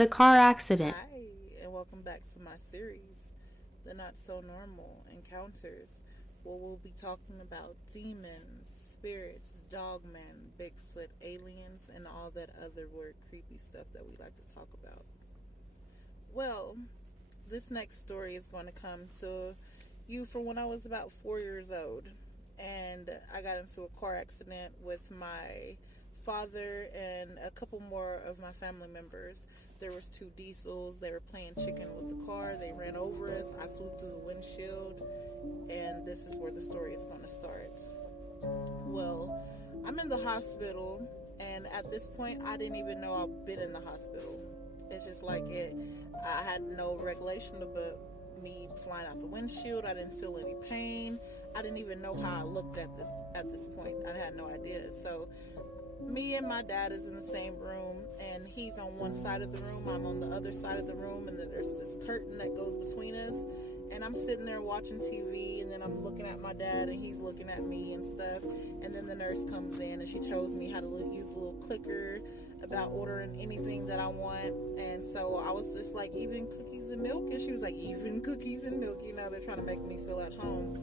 The car accident. Hi, and welcome back to my series, The Not So Normal Encounters, where we'll be talking about demons, spirits, dogmen, Bigfoot, aliens, and all that other weird, creepy stuff that we like to talk about. Well, this next story is going to come to you from when I was about 4 years old. And I got into a car accident with my father and a couple more of my family members. There was two diesels. They were playing chicken with the car. They ran over us. I flew through the windshield. And this is where the story is going to start. Well, I'm in the hospital, and at this point, I didn't even know I've been in the hospital. It's just like it. I had no recollection about me flying out the windshield. I didn't feel any pain. I didn't even know how I looked at this point. I had no idea. So me and my dad is in the same room, and he's on one side of the room, I'm on the other side of the room, and then there's this curtain that goes between us. And I'm sitting there watching TV, and then I'm looking at my dad, and he's looking at me and stuff. And then the nurse comes in, and she shows me how to use the little clicker about ordering anything that I want. And so I was just like, even cookies and milk? And she was like, even cookies and milk? You know, they're trying to make me feel at home.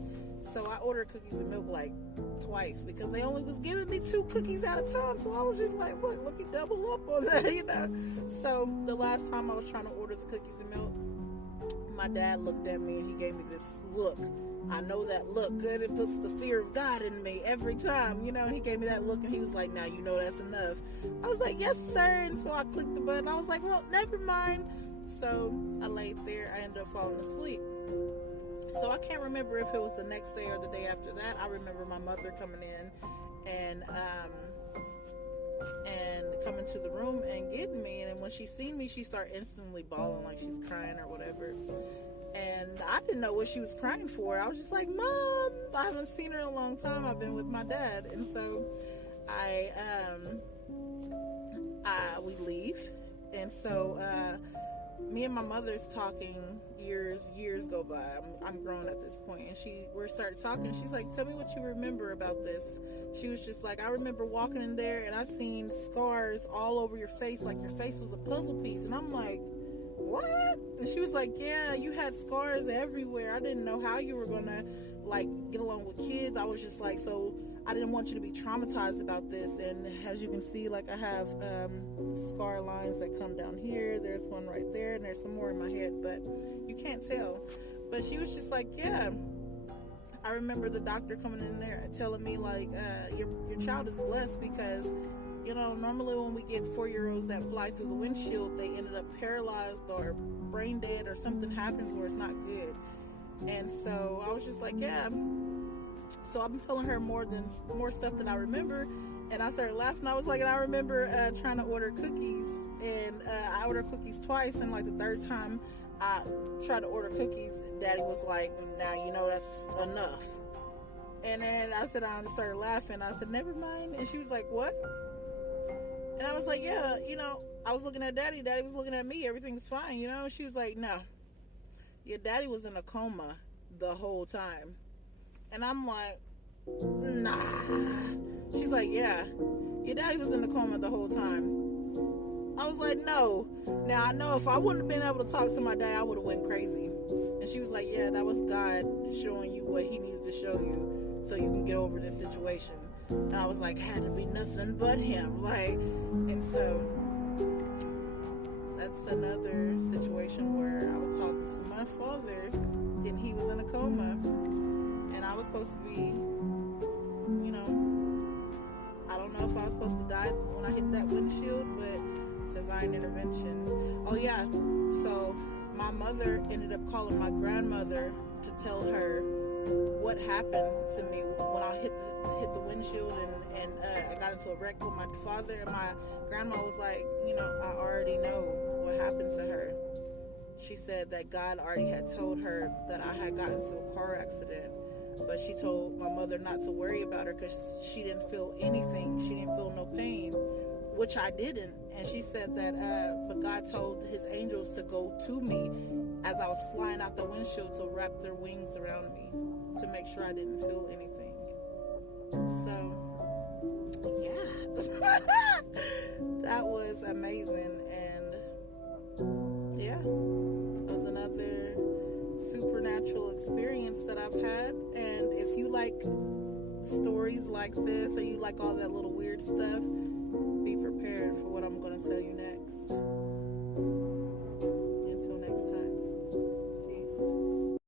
So I ordered cookies and milk like twice because they only was giving me 2 cookies at a time. So I was just like, look, let me double up on that, you know. So the last time I was trying to order the cookies and milk, my dad looked at me and he gave me this look. I know that look good. It puts the fear of God in me every time, you know. He gave me that look and he was like, now you know that's enough. I was like, yes, sir. And so I clicked the button. I was like, well, never mind. So I laid there. I ended up falling asleep. So I can't remember if it was the next day or the day after that. I remember my mother coming in and coming to the room and getting me. And when she seen me, she started instantly bawling like she's crying or whatever. And I didn't know what she was crying for. I was just like, Mom, I haven't seen her in a long time. I've been with my dad. And so we leave. And so me and my mother's talking. Years go by. I'm grown at this point, and we started talking. She's like, tell me what you remember about this. She was just like, I remember walking in there and I seen scars all over your face, like your face was a puzzle piece. And I'm like, what? And she was like, yeah, you had scars everywhere. I didn't know how you were gonna like get along with kids. I was just like, so I didn't want you to be traumatized about this. And as you can see, like I have scar lines that come down here. There's one right there, and there's some more in my head, but you can't tell. But she was just like, yeah, I remember the doctor coming in there telling me like, your child is blessed because, you know, normally when we get 4-year-olds that fly through the windshield, they ended up paralyzed or brain dead or something happens where it's not good. And so I was just like, yeah. So I'm telling her more stuff that I remember, and I started laughing. I was like, and I remember trying to order cookies, and I ordered cookies twice, and like the third time I tried to order cookies, Daddy was like, now you know that's enough. And then I said, I started laughing. I said, never mind. And she was like, what? And I was like, yeah, you know, I was looking at Daddy. Daddy was looking at me. Everything's fine, you know. And she was like, no, your daddy was in a coma the whole time. And I'm like, nah. She's like, yeah, your daddy was in the coma the whole time. I was like, no. Now I know if I wouldn't have been able to talk to my dad, I would have went crazy. And she was like, yeah, that was God showing you what he needed to show you so you can get over this situation. And I was like, had to be nothing but him. Like, and so that's another situation where I was talking to my father and he was in a coma. And I was supposed to be, you know, I don't know if I was supposed to die when I hit that windshield, but divine intervention. Oh yeah, so my mother ended up calling my grandmother to tell her what happened to me when I hit the windshield and I got into a wreck with my father. And my grandma was like, you know, I already know what happened to her. She said that God already had told her that I had gotten into a car accident, but she told my mother not to worry about her because she didn't feel anything. She didn't feel no pain, which I didn't. And she said that, but God told his angels to go to me as I was flying out the windshield to wrap their wings around me to make sure I didn't feel anything. So, yeah, that was amazing. And yeah, it was another supernatural experience that I've had. And if you like stories like this, or you like all that little weird stuff, be prepared for what I'm going to tell you next.